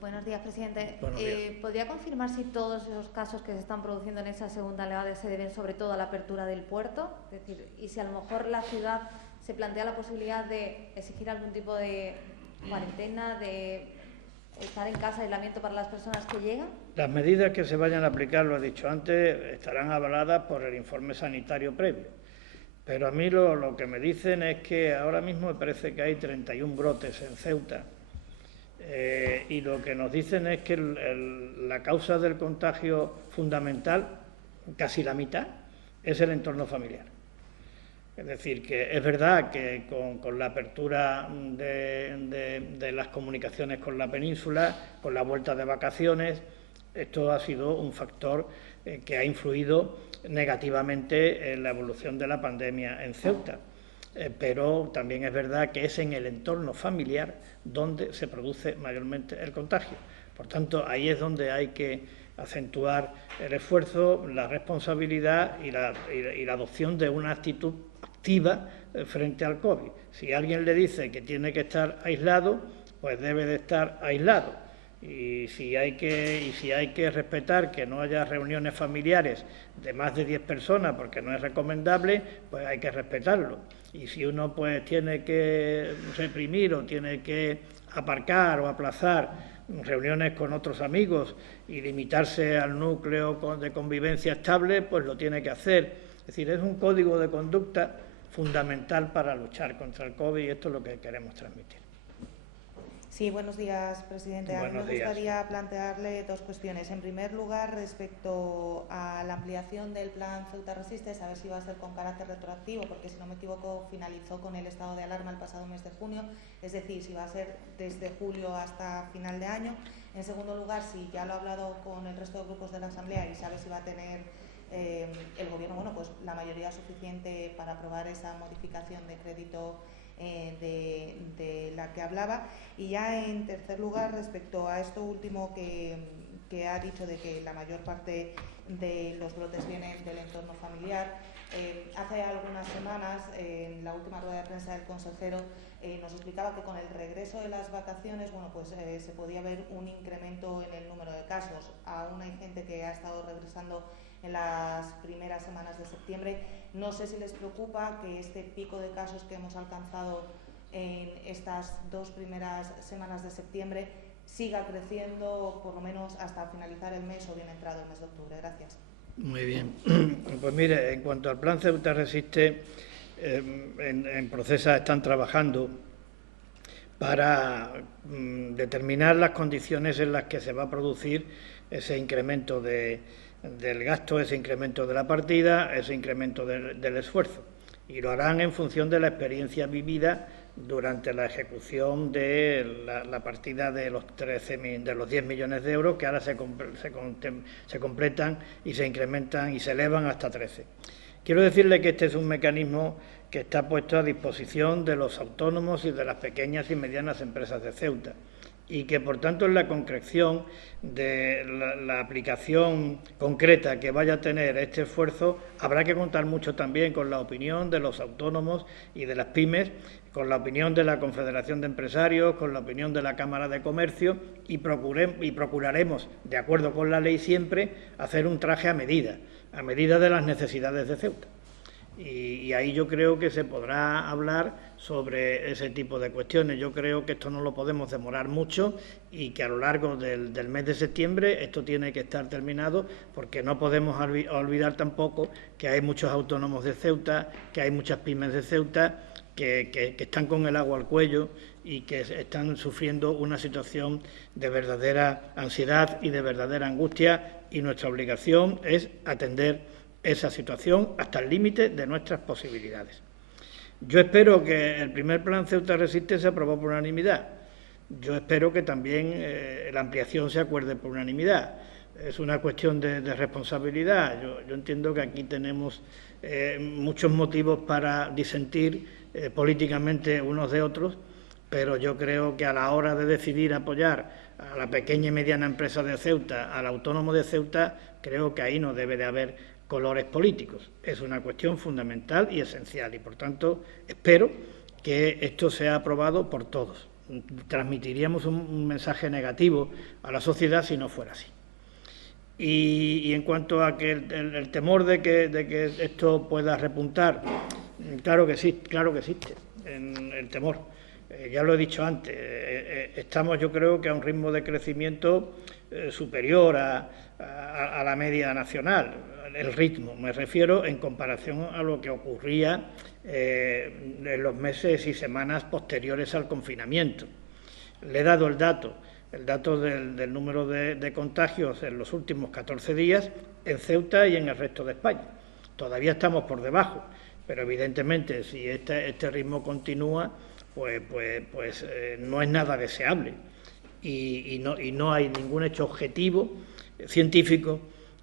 Buenos días, presidente. Buenos días. ¿Podría confirmar si todos esos casos que se están produciendo en esa segunda oleada se deben sobre todo a la apertura del puerto? Es decir, y si a lo mejor la ciudad se plantea la posibilidad de exigir algún tipo de cuarentena, de estar en casa, aislamiento para las personas que llegan. Las medidas que se vayan a aplicar, lo he dicho antes, estarán avaladas por el informe sanitario previo. Pero a mí lo que me dicen es que ahora mismo me parece que hay 31 brotes en Ceuta y lo que nos dicen es que la causa del contagio fundamental, casi la mitad, es el entorno familiar. Es decir, que es verdad que con la apertura de las comunicaciones con la península, con la vuelta de vacaciones, esto ha sido un factor que ha influido negativamente en la evolución de la pandemia en Ceuta. Pero también es verdad que es en el entorno familiar donde se produce mayormente el contagio. Por tanto, ahí es donde hay que acentuar el esfuerzo, la responsabilidad y la adopción de una actitud activa frente al COVID. Si alguien le dice que tiene que estar aislado, pues debe de estar aislado. Y si hay que respetar que no haya reuniones familiares de más de 10 personas porque no es recomendable, pues hay que respetarlo. Y si uno pues tiene que reprimir o tiene que aparcar o aplazar reuniones con otros amigos y limitarse al núcleo de convivencia estable, pues lo tiene que hacer. Es decir, es un código de conducta fundamental para luchar contra el COVID y esto es lo que queremos transmitir. Sí, buenos días, presidente. A mí me gustaría plantearle dos cuestiones. En primer lugar, respecto a la ampliación del plan Ceuta Resiste, saber si va a ser con carácter retroactivo, porque si no me equivoco finalizó con el estado de alarma el pasado mes de junio, es decir, si va a ser desde julio hasta final de año. En segundo lugar, si ya lo ha hablado con el resto de grupos de la Asamblea y sabe si va a tener el Gobierno pues la mayoría suficiente para aprobar esa modificación de crédito de la que hablaba. Y ya en tercer lugar, respecto a esto último que ha dicho de que la mayor parte de los brotes vienen del entorno familiar, hace algunas semanas, en la última rueda de prensa del consejero, nos explicaba que con el regreso de las vacaciones, se podía ver un incremento en el número de casos. Aún hay gente que ha estado regresando en las primeras semanas de septiembre. No sé si les preocupa que este pico de casos que hemos alcanzado en estas dos primeras semanas de septiembre siga creciendo por lo menos hasta finalizar el mes o bien entrado el mes de octubre. Gracias. Muy bien. Pues mire, en cuanto al plan Ceuta Resiste, en Procesa están trabajando para determinar las condiciones en las que se va a producir ese incremento del gasto, ese incremento de la partida, ese incremento del esfuerzo. Y lo harán en función de la experiencia vivida durante la ejecución de la partida de los 10 millones de euros que ahora se completan y se incrementan y se elevan hasta 13. Quiero decirle que este es un mecanismo que está puesto a disposición de los autónomos y de las pequeñas y medianas empresas de Ceuta y que, por tanto, en la concreción de la aplicación concreta que vaya a tener este esfuerzo, habrá que contar mucho también con la opinión de los autónomos y de las pymes, con la opinión de la Confederación de Empresarios, con la opinión de la Cámara de Comercio y procuraremos, de acuerdo con la ley siempre, hacer un traje a medida de las necesidades de Ceuta. Y ahí yo creo que se podrá hablar sobre ese tipo de cuestiones. Yo creo que esto no lo podemos demorar mucho y que a lo largo del mes de septiembre esto tiene que estar terminado, porque no podemos olvidar tampoco que hay muchos autónomos de Ceuta, que hay muchas pymes de Ceuta que están con el agua al cuello y que están sufriendo una situación de verdadera ansiedad y de verdadera angustia, y nuestra obligación es atender esa situación hasta el límite de nuestras posibilidades. Yo espero que el primer plan Ceuta Resiste se aprobó por unanimidad. Yo espero que también la ampliación se acuerde por unanimidad. Es una cuestión de responsabilidad. Yo entiendo que aquí tenemos muchos motivos para disentir políticamente unos de otros, pero yo creo que a la hora de decidir apoyar a la pequeña y mediana empresa de Ceuta, al autónomo de Ceuta, creo que ahí no debe de haber colores políticos. Es una cuestión fundamental y esencial y, por tanto, espero que esto sea aprobado por todos. Transmitiríamos un mensaje negativo a la sociedad si no fuera así. Y en cuanto a que el temor de que esto pueda repuntar, claro que sí, claro que existe el temor. Ya lo he dicho antes, estamos yo creo que a un ritmo de crecimiento superior a la media nacional. El ritmo, me refiero en comparación a lo que ocurría en los meses y semanas posteriores al confinamiento. Le he dado el dato del número de contagios en los últimos 14 días en Ceuta y en el resto de España. Todavía estamos por debajo, pero evidentemente si este ritmo continúa, pues no es nada deseable y no hay ningún hecho objetivo científico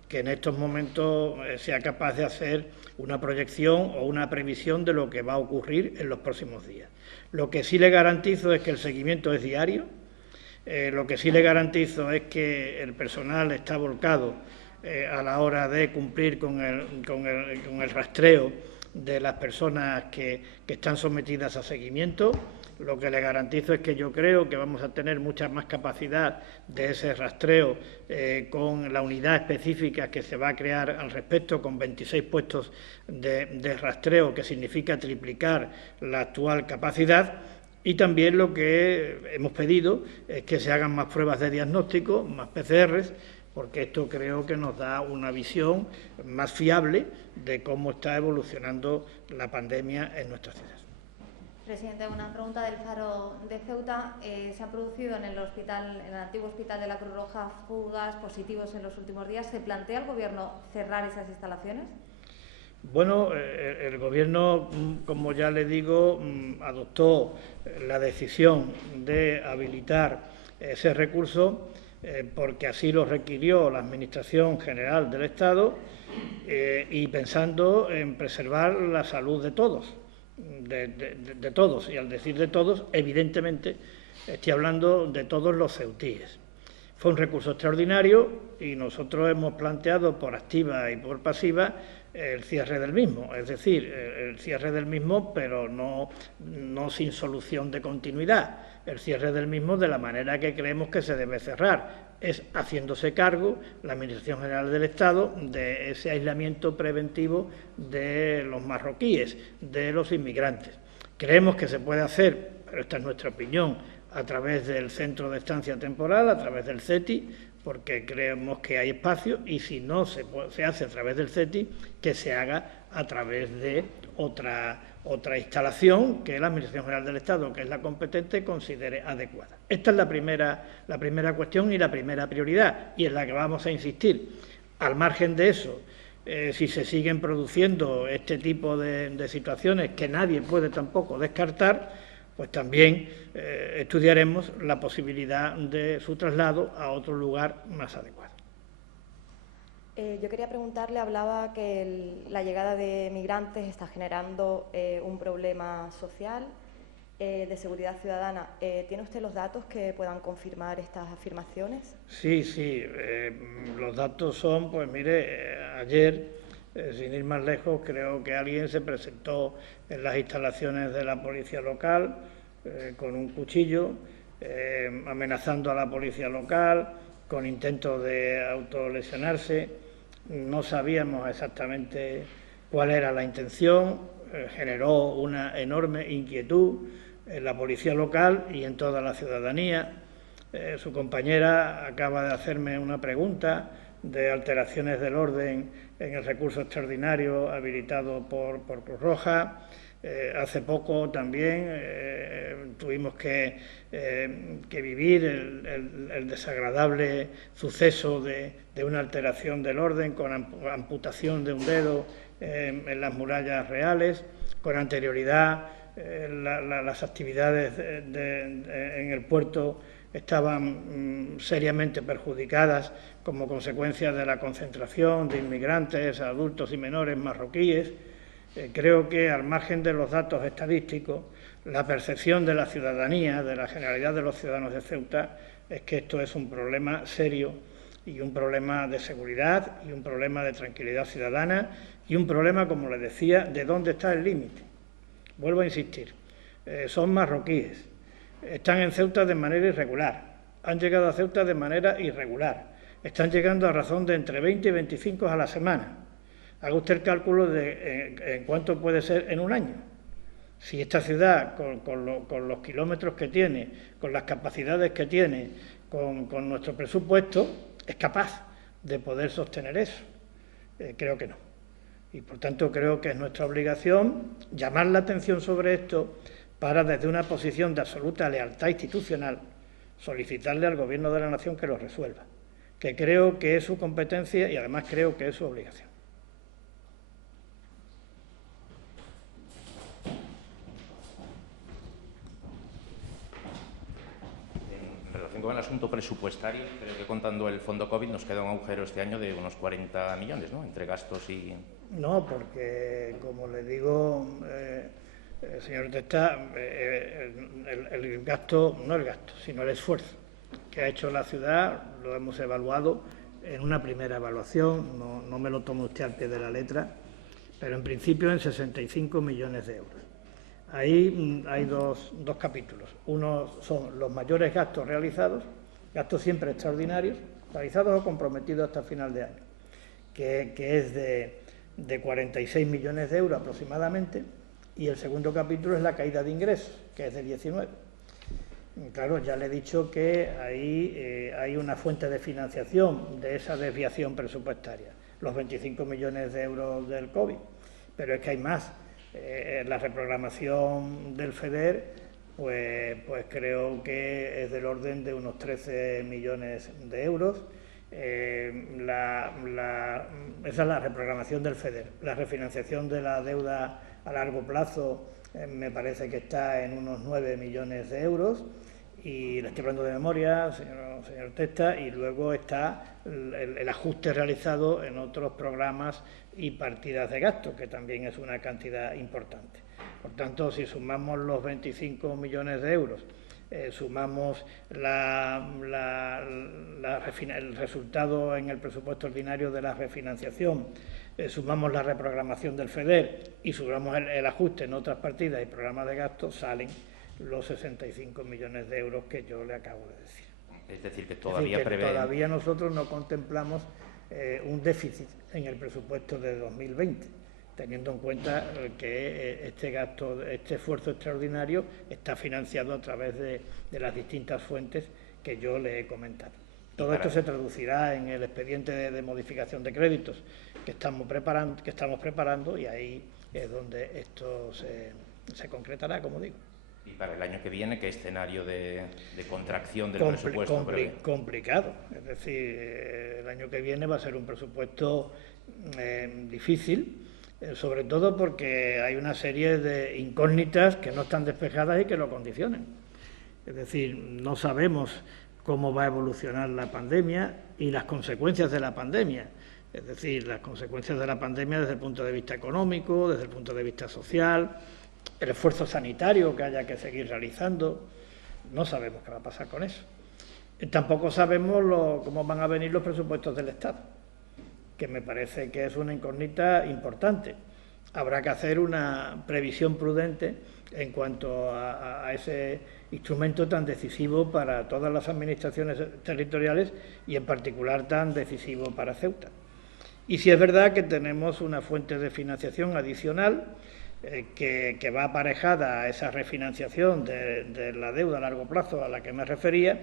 que en estos momentos sea capaz de hacer una proyección o una previsión de lo que va a ocurrir en los próximos días. Lo que sí le garantizo es que el seguimiento es diario, lo que sí le garantizo es que el personal está volcado a la hora de cumplir con el rastreo de las personas que están sometidas a seguimiento. Lo que le garantizo es que yo creo que vamos a tener mucha más capacidad de ese rastreo con la unidad específica que se va a crear al respecto, con 26 puestos de rastreo, que significa triplicar la actual capacidad. Y también lo que hemos pedido es que se hagan más pruebas de diagnóstico, más PCRs, porque esto creo que nos da una visión más fiable de cómo está evolucionando la pandemia en nuestra ciudad. Presidente, una pregunta del Faro de Ceuta. Se han producido en el antiguo hospital de la Cruz Roja fugas positivos en los últimos días. ¿Se plantea el Gobierno cerrar esas instalaciones? Bueno, el Gobierno, como ya le digo, adoptó la decisión de habilitar ese recurso porque así lo requirió la Administración General del Estado y pensando en preservar la salud de todos. De todos, y al decir de todos, evidentemente estoy hablando de todos los ceutíes. Fue un recurso extraordinario y nosotros hemos planteado por activa y por pasiva el cierre del mismo, es decir, el cierre del mismo, pero no sin solución de continuidad, el cierre del mismo de la manera que creemos que se debe cerrar, es haciéndose cargo la Administración General del Estado de ese aislamiento preventivo de los marroquíes, de los inmigrantes. Creemos que se puede hacer, pero esta es nuestra opinión, a través del Centro de Estancia Temporal, a través del CETI, porque creemos que hay espacio, y si no se hace a través del CETI, que se haga a través de otra instalación que la Administración General del Estado, que es la competente, considere adecuada. Esta es la primera cuestión y la primera prioridad, y en la que vamos a insistir. Al margen de eso, si se siguen produciendo este tipo de situaciones que nadie puede tampoco descartar, pues también estudiaremos la posibilidad de su traslado a otro lugar más adecuado. Yo quería preguntarle, hablaba que la llegada de migrantes está generando un problema social, de seguridad ciudadana. ¿Tiene usted los datos que puedan confirmar estas afirmaciones? Sí, los datos son, pues mire, ayer, sin ir más lejos, creo que alguien se presentó en las instalaciones de la policía local con un cuchillo, amenazando a la policía local, con intentos de autolesionarse. No sabíamos exactamente cuál era la intención, generó una enorme inquietud en la policía local y en toda la ciudadanía. Su compañera acaba de hacerme una pregunta de alteraciones del orden en el recurso extraordinario habilitado por Cruz Roja. Hace poco también tuvimos que vivir el desagradable suceso de una alteración del orden con amputación de un dedo en las murallas reales. Con anterioridad las actividades en el puerto estaban seriamente perjudicadas como consecuencia de la concentración de inmigrantes, adultos y menores marroquíes. Creo que, al margen de los datos estadísticos, la percepción de la ciudadanía, de la generalidad de los ciudadanos de Ceuta, es que esto es un problema serio y un problema de seguridad y un problema de tranquilidad ciudadana y un problema, como les decía, de dónde está el límite. Vuelvo a insistir, son marroquíes, están en Ceuta de manera irregular, han llegado a Ceuta de manera irregular, están llegando a razón de entre 20 y 25 a la semana. Haga usted el cálculo de en cuánto puede ser en un año. Si esta ciudad, con los kilómetros que tiene, con las capacidades que tiene, con nuestro presupuesto, es capaz de poder sostener eso. Creo que no. Y, por tanto, creo que es nuestra obligación llamar la atención sobre esto para, desde una posición de absoluta lealtad institucional, solicitarle al Gobierno de la Nación que lo resuelva, que creo que es su competencia y además creo que es su obligación. En relación con el asunto presupuestario, creo que contando el fondo COVID nos queda un agujero este año de unos 40 millones, ¿no?, entre gastos y... No, porque, como le digo, señor Testa, el gasto, no el gasto, sino el esfuerzo que ha hecho la ciudad, lo hemos evaluado en una primera evaluación, no me lo tome usted al pie de la letra, pero en principio en 65 millones de euros. Ahí hay dos capítulos. Uno son los mayores gastos realizados, gastos siempre extraordinarios, realizados o comprometidos hasta final de año, que es de 46 millones de euros aproximadamente, y el segundo capítulo es la caída de ingresos, que es de 19. Claro, ya le he dicho que ahí hay una fuente de financiación de esa desviación presupuestaria, los 25 millones de euros del COVID, pero es que hay más. La reprogramación del FEDER, pues creo que es del orden de unos 13 millones de euros. Esa es la reprogramación del FEDER. La refinanciación de la deuda a largo plazo me parece que está en unos 9 millones de euros, y le estoy hablando de memoria, señor Testa, y luego está el ajuste realizado en otros programas y partidas de gasto, que también es una cantidad importante. Por tanto, si sumamos los 25 millones de euros, sumamos el resultado en el presupuesto ordinario de la refinanciación, sumamos la reprogramación del FEDER y sumamos el ajuste en otras partidas y programas de gasto, salen los 65 millones de euros que yo le acabo de decir. Es decir, que todavía nosotros no contemplamos un déficit en el presupuesto de 2020, teniendo en cuenta que este esfuerzo extraordinario está financiado a través de las distintas fuentes que yo le he comentado. Todo esto se traducirá en el expediente de modificación de créditos que estamos preparando, y ahí es donde esto se concretará, como digo. ¿Y para el año que viene qué escenario de contracción del presupuesto? Complicado. Es decir, el año que viene va a ser un presupuesto difícil, sobre todo porque hay una serie de incógnitas que no están despejadas y que lo condicionan. Es decir, no sabemos cómo va a evolucionar la pandemia y las consecuencias de la pandemia. Es decir, las consecuencias de la pandemia desde el punto de vista económico, desde el punto de vista social, el esfuerzo sanitario que haya que seguir realizando. No sabemos qué va a pasar con eso. Tampoco sabemos cómo van a venir los presupuestos del Estado, que me parece que es una incógnita importante. Habrá que hacer una previsión prudente en cuanto a ese instrumento tan decisivo para todas las administraciones territoriales y en particular tan decisivo para Ceuta. Y si es verdad que tenemos una fuente de financiación adicional que va aparejada a esa refinanciación de la deuda a largo plazo a la que me refería,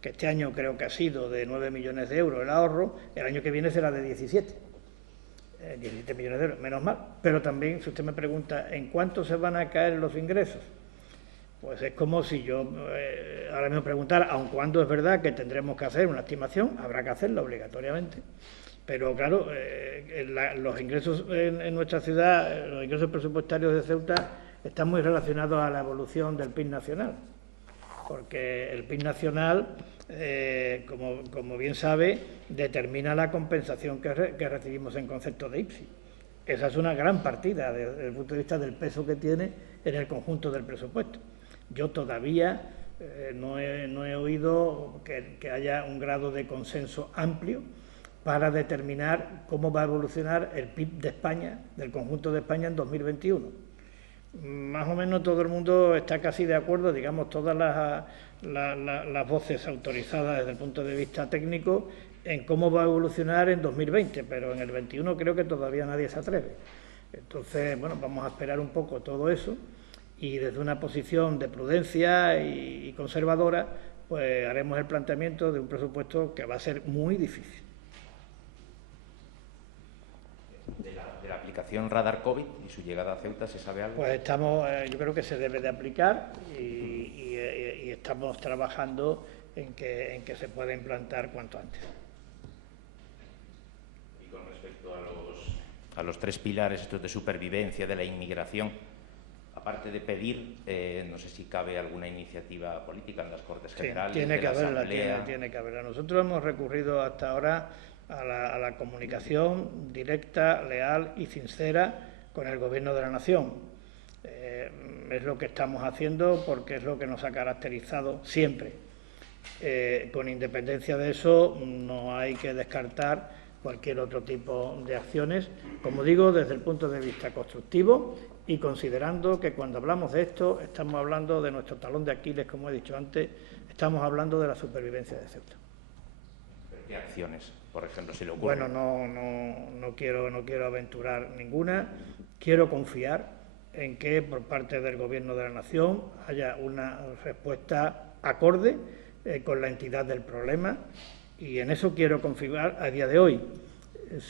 que este año creo que ha sido de 9 millones de euros el ahorro, el año que viene será de 17 millones de euros, menos mal. Pero también, si usted me pregunta, ¿en cuánto se van a caer los ingresos? Pues es como si yo ahora mismo preguntara, aun cuando es verdad que tendremos que hacer una estimación, habrá que hacerla obligatoriamente. Pero claro, los ingresos en nuestra ciudad, los ingresos presupuestarios de Ceuta están muy relacionados a la evolución del PIB nacional, porque el PIB nacional, como bien sabe, determina la compensación que recibimos en concepto de IPSI. Esa es una gran partida desde el punto de vista del peso que tiene en el conjunto del presupuesto. Yo todavía no he oído que haya un grado de consenso amplio para determinar cómo va a evolucionar el PIB de España, del conjunto de España en 2021. Más o menos todo el mundo está casi de acuerdo, digamos, todas las voces autorizadas desde el punto de vista técnico en cómo va a evolucionar en 2020, pero en el 21 creo que todavía nadie se atreve. Entonces, bueno, vamos a esperar un poco todo eso y desde una posición de prudencia y conservadora, pues haremos el planteamiento de un presupuesto que va a ser muy difícil. De la aplicación Radar COVID y su llegada a Ceuta, ¿se sabe algo? Pues yo creo que se debe de aplicar y y estamos trabajando en que se pueda implantar cuanto antes. Y con respecto a los 3 pilares estos de supervivencia de la inmigración, aparte de pedir, no sé si cabe alguna iniciativa política en las Cortes Generales, tiene que haberla. Nosotros hemos recurrido hasta ahora a la comunicación directa, leal y sincera con el Gobierno de la Nación. Es lo que estamos haciendo porque es lo que nos ha caracterizado siempre. Con independencia de eso, no hay que descartar cualquier otro tipo de acciones, como digo, desde el punto de vista constructivo y considerando que cuando hablamos de esto estamos hablando de nuestro talón de Aquiles, como he dicho antes, estamos hablando de la supervivencia de Ceuta. ¿Qué acciones, por ejemplo, si le ocurre? Bueno, no quiero aventurar ninguna. Quiero confiar en que por parte del Gobierno de la Nación haya una respuesta acorde con la entidad del problema, y en eso quiero confiar a día de hoy.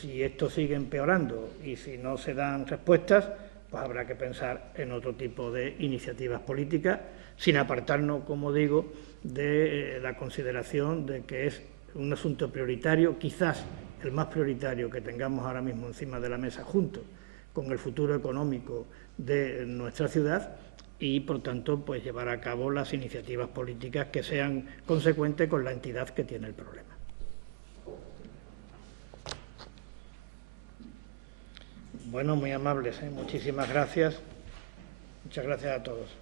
Si esto sigue empeorando y si no se dan respuestas, pues habrá que pensar en otro tipo de iniciativas políticas, sin apartarnos, como digo, de la consideración de que es un asunto prioritario, quizás el más prioritario que tengamos ahora mismo encima de la mesa, junto con el futuro económico de nuestra ciudad, y, por tanto, pues llevar a cabo las iniciativas políticas que sean consecuentes con la entidad que tiene el problema. Bueno, muy amables, muchísimas gracias. Muchas gracias a todos.